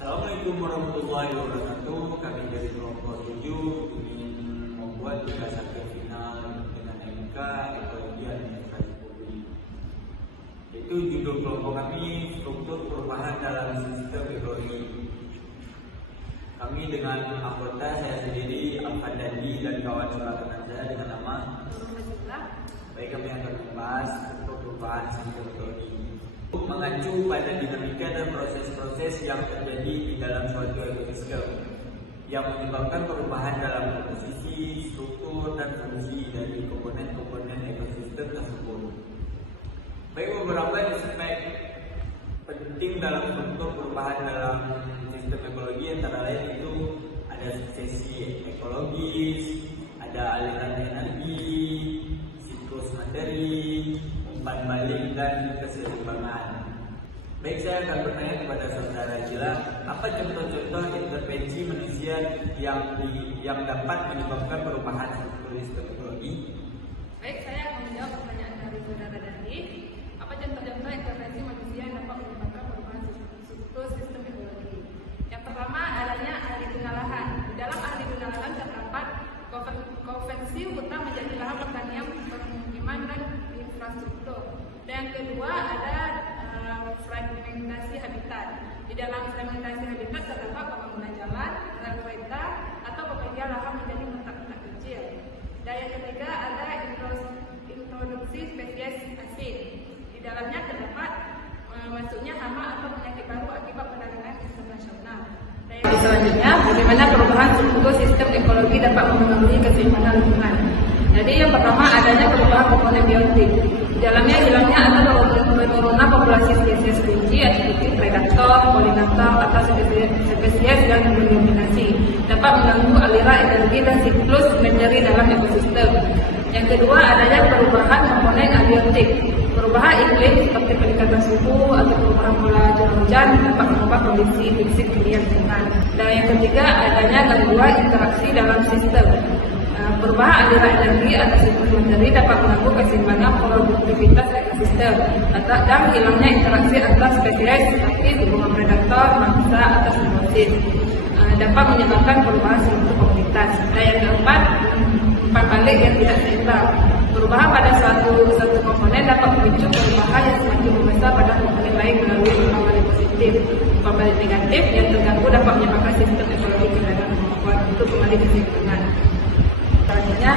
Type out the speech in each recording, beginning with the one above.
Assalamualaikum warahmatullahi wabarakatuh. Kami dari kelompok 7 ingin membuat tugas akhir final dengan MK Ekologi Administrasi Publik. Itu judul kelompok kami, struktur perubahan dalam sistem ekologi. Kami dengan anggota saya sendiri, Al-Fadadi dan kawan sebagainya saya dengan nama baik, kami akan membahas struktur perubahan sistem ekologi. Mengacu pada dinamika dan proses-proses yang terjadi di dalam suatu ekosistem yang menyebabkan perubahan dalam komposisi, struktur, dan fungsi dari komponen-komponen ekosistem tersebut. Baik, beberapa aspek penting dalam struktur perubahan dalam sistem ekologi antara lain itu ada suksesi ekologis, ada aliran energi, siklus materi, umpan balik, dan keseimbangan. Baik, saya akan bertanya kepada saudara Jila, apa contoh-contoh intervensi manusia yang dapat menyebabkan perubahan struktur sistem ekologi? Baik, saya akan menjawab pertanyaan dari saudara Dandi. Apa contoh-contoh intervensi manusia yang dapat menyebabkan perubahan struktur sistem ekologi? Yang pertama, adanya ahli guna lahan. Di dalam ahli guna lahan terdapat konvensi hutan menjadi lahan pertanian, permukiman, dan infrastruktur. Dan yang kedua ada fragmentasi habitat. Di dalam fragmentasi habitat terdapat pembangunan jalan, rel kereta, atau pembagian lahan menjadi petak-petak kecil. Dan yang ketiga ada introduksi spesies asing. Di dalamnya terdapat masuknya hama atau penyakit baru akibat perdagangan internasional. Dan selanjutnya, bagaimana perubahan struktur sistem ekologi dapat memenuhi keseimbangan lingkungan. Jadi yang pertama adanya perubahan komponen biotik. Di dalamnya hilangnya atau penurunan populasi spesies kunci seperti predator, polinator, atau spesies yang mendominasi dapat mengganggu aliran energi dan siklus materi dalam ekosistem. Yang kedua adanya perubahan komponen abiotik. Perubahan iklim seperti peningkatan suhu atau perubahan pola curah hujan dapat mengubah kondisi fisik dunia lingkungan. Dan yang ketiga adanya gangguan interaksi dalam sistem. Perubahan aliran energi atau siklus materi dapat mengganggu keseimbangan produktivitas ekosistem dan hilangnya interaksi antar spesies seperti hubungan predator, mangsa, atau simbiosis dapat menyebabkan perubahan struktur komunitas. Dan yang keempat, umpan balik yang tidak seimbang. Perubahan pada suatu komponen dapat memicu perubahan yang semakin membesar pada komponen lain melalui umpan balik positif. Umpan balik negatif yang terganggu dapat menyebabkan sistem ekologi kehilangan kemampuan untuk kembali ke keseimbangan. Selanjutnya,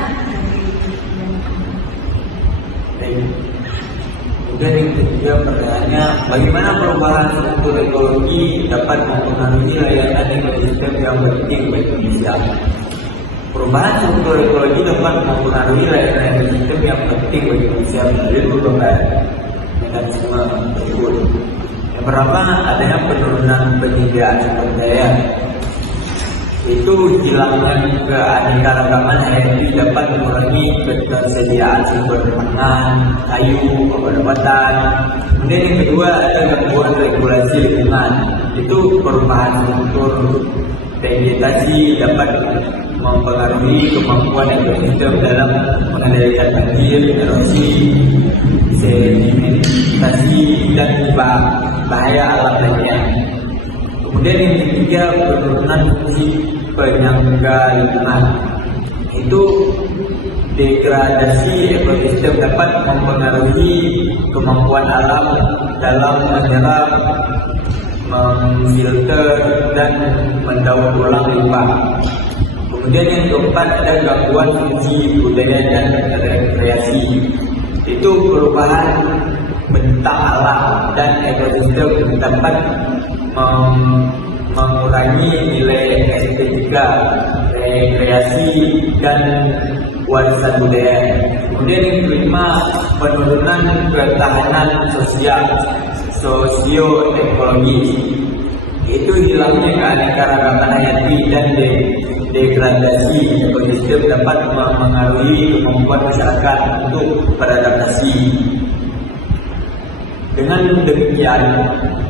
kemudian yang ketiga pertanyaannya, bagaimana perubahan struktur ekologi dapat mempengaruhi layanan ekosistem yang penting bagi Indonesia? Perubahan struktur ekologi dapat mempengaruhi layanan ekosistem yang penting bagi Indonesia melalui beberapa mekanisme berikut. Yang pertama, adanya penurunan penyediaan sumber daya. Itu hilangnya keanekaragaman hayati dapat mengurangi ketersediaan sumber pangan, kayu, obat-obatan. Kemudian yang kedua ada gangguan regulasi lingkungan. Itu perubahan struktur vegetasi dapat mempengaruhi kemampuan ekosistem dalam mengendalikan banjir, erosi, sedimentasi, dan bahaya alam lainnya. Kemudian yang ketiga, penurunan fungsi penyangga lingkungan. Itu degradasi ekosistem dapat mempengaruhi kemampuan alam dalam menyerap, memfilter, dan mendaur ulang limbah. Kemudian yang keempat ada gangguan fungsi budaya dan rekreasi. Itu perubahan bentang alam dan ekosistem dapat mengurangi nilai estetika, rekreasi, dan warisan budaya. Kemudian yang kelima, penurunan ketahanan sosioekologis. Itu hilangnya keanekaragaman hayati dan degradasi ekosistem dapat mempengaruhi kemampuan masyarakat untuk beradaptasi. Dengan demikian,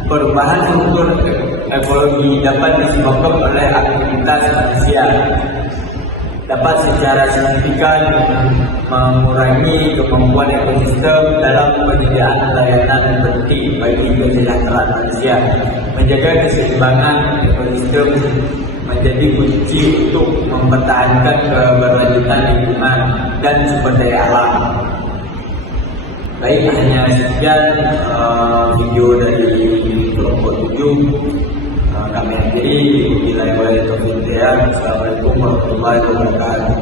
perubahan struktur ekologi dapat disebabkan oleh aktivitas manusia dapat secara signifikan mengurangi kemampuan ekosistem dalam penyediaan layanan penting bagi kesejahteraan manusia. Menjaga keseimbangan ekosistem menjadi kunci untuk mempertahankan keberlanjutan lingkungan dan sumber daya alam. Baik, hanya sekian video dari kelompok 7. Kami akhiri. Assalamualaikum warahmatullahi wabarakatuh.